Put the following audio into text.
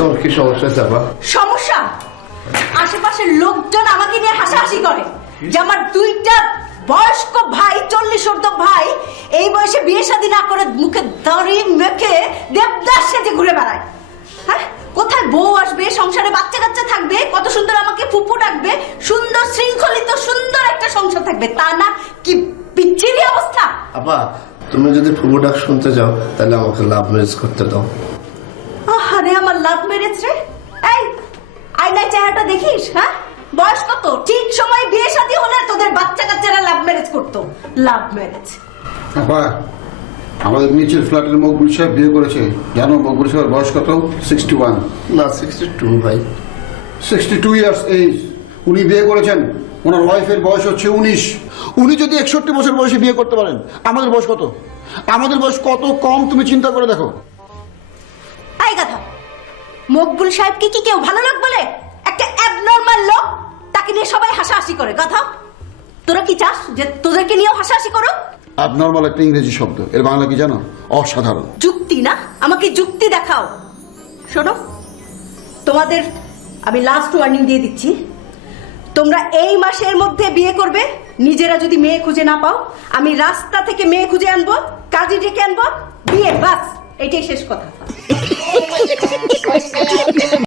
তোমার কি সমস্যা চাপা? সমস্যা? আশেপাশের লোকজন আমাকে নিয়ে হাসাহাসি করে যে আমার দুইটা বয়স্ক ভাই, 40 ঊর্ধ্ব ভাই এই বয়সে বিয়ে শাদী না করে মুখে দাড়ি মেখে দেবদাস সেজে ঘুরে বেড়ায়। হ্যাঁ, কোথায় বউ আসবে, সংসারে বাচ্চা কাচ্চা থাকবে, কত সুন্দর আমাকে ফুপু ডাকবে, সুন্দর শৃঙ্খলিত সুন্দর একটা সংসার থাকবে, তা না কি পিচ্ছিরি অবস্থা। আপা, তুমি যদি ফুপু ডাক শুনতে চাও তাহলে আমাকে লাভ ম্যারেজ করতে দাও। আরে আমার লাভ ম্যারেজ রে? এই আয়নায় চেহারাটা দেখিস? হ্যাঁ, বয়স কত? ঠিক সময় বিয়ে শাদী হলে তোদের বাচ্চা কাচ্চারা লাভ ম্যারেজ করতো। Love marriage? আপা, আমাদের নিচের ফ্ল্যাটের মকবুল সাহেব বিয়ে করেছে। জানো মকবুল সাহেবের বয়স কত? 61 না, 62 ভাই। 62 ইয়ার্স এজ উনি বিয়ে করেছেন। ওনার ওয়াইফের বয়স হচ্ছে 19। উনি যদি 61 বছর বয়সে বিয়ে করতে পারেন, আমাদের বয়স কত? আমাদের বয়স কত কম তুমি চিন্তা করে দেখো। এই কথা, মকবুল সাহেবকে কি কেউ ভালো লোক বলে? একটা অ্যাবনর্মাল লোক, তাকে নিয়ে সবাই হাসাহাসি করে। কথা, তোরা কি চাস যে তোদেরকে নিয়েও হাসাহাসি করো? অ্যাবনর্মাল একটা ইংরেজি শব্দ, এর বাংলা কি জানো? অসাধারণ। যুক্তি না, আমাকে যুক্তি দেখাও। শোনো, তোমাদের আমি লাস্ট ওয়ার্নিং দিয়ে দিচ্ছি, তোমরা এই মাসের মধ্যে বিয়ে করবে। নিজেরা যদি মেয়ে খুঁজে না পাও, আমি রাস্তা থেকে মেয়ে খুঁজে আনবো, কাজী ডেকে আনবো, বিয়ে, বাস, এটাই শেষ কথা।